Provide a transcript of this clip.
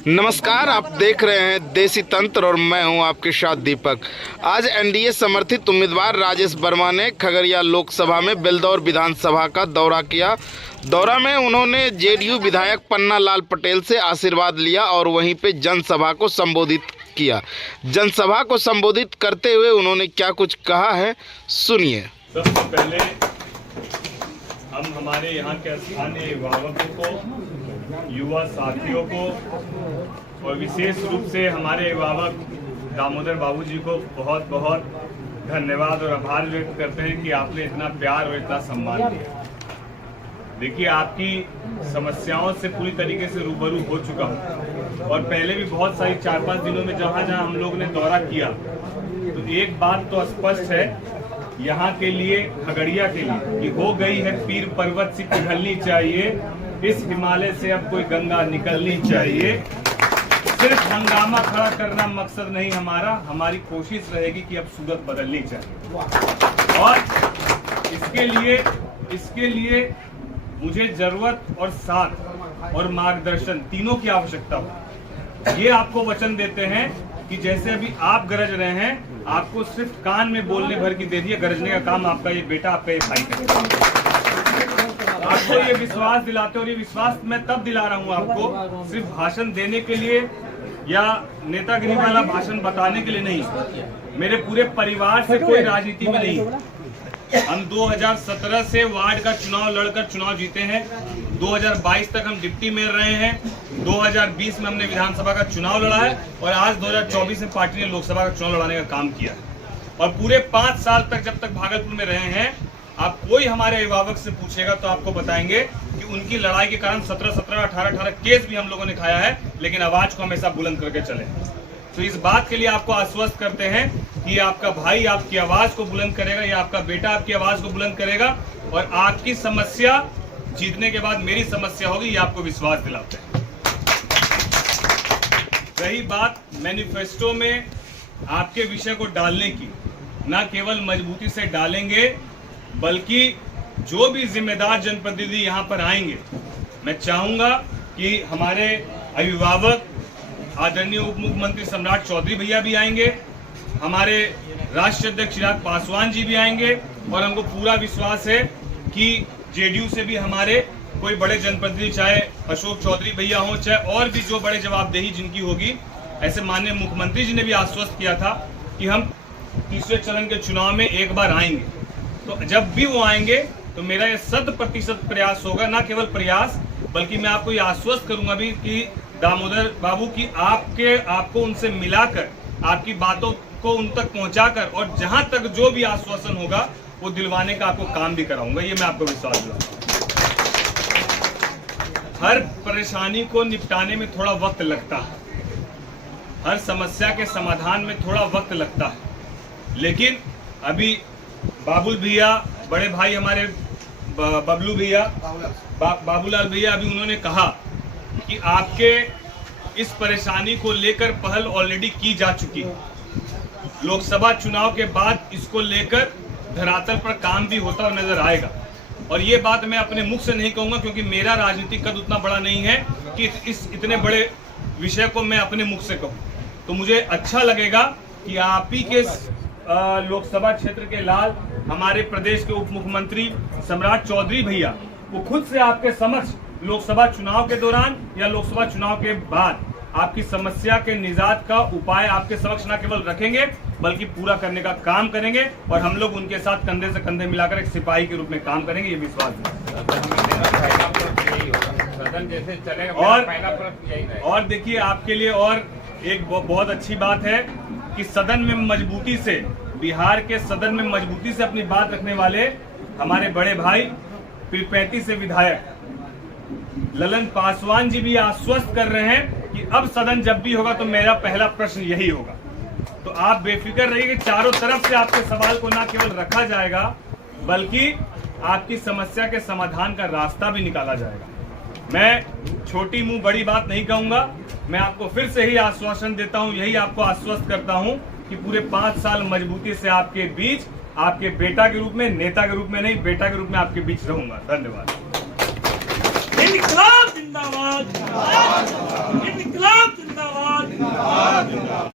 नमस्कार, आप देख रहे हैं देसी तंत्र और मैं हूं आपके साथ दीपक। आज एनडीए समर्थित उम्मीदवार राजेश वर्मा ने खगड़िया लोकसभा में बेलदौर विधानसभा का दौरा किया। दौरा में उन्होंने जेडीयू विधायक पन्ना लाल पटेल से आशीर्वाद लिया और वहीं पे जनसभा को संबोधित किया। जनसभा को संबोधित करते हुए उन्होंने क्या कुछ कहा है, सुनिए। सबसे पहले हम हमारे यहाँ के स्थानीय अभिभावकों को, युवा साथियों को और विशेष रूप से हमारे अभिभावक दामोदर बाबू जी को बहुत बहुत धन्यवाद और आभार व्यक्त करते हैं कि आपने इतना प्यार और इतना सम्मान दिया। देखिए, आपकी समस्याओं से पूरी तरीके से रूबरू हो चुका हूँ और पहले भी बहुत सारी 4-5 दिनों में जहाँ जहाँ हम लोग ने दौरा किया तो एक बात तो स्पष्ट है यहाँ के लिए, खगड़िया के लिए, कि हो गई है पीर पर्वत से पिघलनी चाहिए, इस हिमालय से अब कोई गंगा निकलनी चाहिए। सिर्फ हंगामा खड़ा करना मकसद नहीं हमारा, हमारी कोशिश रहेगी कि अब सूरत बदलनी चाहिए। और इसके लिए मुझे जरूरत और साथ और मार्गदर्शन तीनों की आवश्यकता हो। ये आपको वचन देते हैं कि जैसे अभी आप गरज रहे हैं, आपको सिर्फ कान में बोलने भर की दे दिए, गरजने का काम आपका ये बेटा, आपका ये भाई करेगा। आपको ये विश्वास दिलाते, और ये विश्वास मैं तब दिला रहा हूँ आपको, सिर्फ भाषण देने के लिए या नेतागिरी वाला भाषण बताने के लिए नहीं। मेरे पूरे परिवार से कोई राजनीति में नहीं। हम 2017 से वार्ड का चुनाव लड़कर चुनाव जीते हैं। 2022 तक हम डिप्टी मेयर रहे हैं। 2020 में हमने विधानसभा का चुनाव लड़ा है और आज 2024 में पार्टी ने लोकसभा का चुनाव लड़ाने का काम किया है। और पूरे 5 साल तक जब तक भागलपुर में रहे हैं, आप कोई हमारे अभिभावक से पूछेगा तो आपको बताएंगे कि उनकी लड़ाई के कारण 17-17, 18-18 केस भी हम लोगों ने खाया है, लेकिन आवाज को हमेशा बुलंद करके चले। तो इस बात के लिए आपको आश्वस्त करते हैं कि आपका भाई आपकी आवाज को बुलंद करेगा या आपका बेटा आपकी आवाज को बुलंद करेगा और आपकी समस्या जीतने के बाद मेरी समस्या होगी, ये आपको विश्वास दिलाते हैं। रही बात मैनिफेस्टो में आपके विषय को डालने की, न केवल मजबूती से डालेंगे बल्कि जो भी जिम्मेदार जनप्रतिनिधि यहाँ पर आएंगे, मैं चाहूंगा कि हमारे अभिभावक आदरणीय उप मुख्यमंत्री सम्राट चौधरी भैया भी आएंगे, हमारे राष्ट्रीय अध्यक्ष चिराग पासवान जी भी आएंगे और हमको पूरा विश्वास है कि जेडीयू से भी हमारे कोई बड़े जनप्रतिनिधि, चाहे अशोक चौधरी भैया हो, चाहे और भी जो बड़े जवाबदेही जिनकी होगी, ऐसे माननीय मुख्यमंत्री जी ने भी आश्वस्त किया था कि हम तीसरे चरण के चुनाव में एक बार आएंगे। तो जब भी वो आएंगे तो मेरा ये 100% प्रयास होगा, ना केवल प्रयास बल्कि मैं आपको ये आश्वस्त करूंगा भी कि दामोदर बाबू की आपको उनसे मिलाकर, आपकी बातों को उन तक पहुंचाकर और जहां तक जो भी आश्वासन होगा वो दिलवाने का आपको काम भी कराऊंगा, ये मैं आपको विश्वास दिलाऊंगा। हर परेशानी को निपटाने में थोड़ा वक्त लगता है, हर समस्या के समाधान में थोड़ा वक्त लगता है, लेकिन अभी बाबुल भैया, बड़े भाई हमारे बबलू भैया, बाबूलाल भैया, अभी उन्होंने कहा कि आपके इस परेशानी को लेकर पहल ऑलरेडी की जा चुकी है। लोकसभा चुनाव के बाद इसको लेकर धरातल पर काम भी होता हुआ नजर आएगा। और ये बात मैं अपने मुख से नहीं कहूंगा क्योंकि मेरा राजनीतिक कद उतना बड़ा नहीं है कि इस इतने बड़े विषय को मैं अपने मुख से कहूं। तो मुझे अच्छा लगेगा कि आप ही के लोकसभा क्षेत्र के लाल, हमारे प्रदेश के उप मुख्यमंत्री सम्राट चौधरी भैया वो खुद से आपके समक्ष लोकसभा चुनाव के दौरान या लोकसभा चुनाव के बाद आपकी समस्या के निजात का उपाय आपके समक्ष न केवल रखेंगे बल्कि पूरा करने का काम करेंगे और हम लोग उनके साथ कंधे से कंधे मिलाकर एक सिपाही के रूप में काम करेंगे, ये विश्वास है। और देखिए, आपके लिए और एक बहुत अच्छी बात है कि सदन में मजबूती से, बिहार के सदन में मजबूती से अपनी बात रखने वाले हमारे बड़े भाई पीरपैंती से विधायक ललन पासवान जी भी आश्वस्त कर रहे हैं कि अब सदन जब भी होगा तो मेरा पहला प्रश्न यही होगा। तो आप बेफिक्र रहिए कि चारों तरफ से आपके सवाल को न केवल रखा जाएगा बल्कि आपकी समस्या के समाधान का रास्ता भी निकाला जाएगा। मैं छोटी मुंह बड़ी बात नहीं कहूंगा, मैं आपको फिर से ही आश्वासन देता हूं, यही आपको आश्वस्त करता हूं कि पूरे 5 साल मजबूती से आपके बीच, आपके बेटा के रूप में, नेता के रूप में नहीं, बेटा के रूप में आपके बीच रहूंगा। धन्यवाद। इनकलाब जिंदाबाद, इनकलाब जिंदाबाद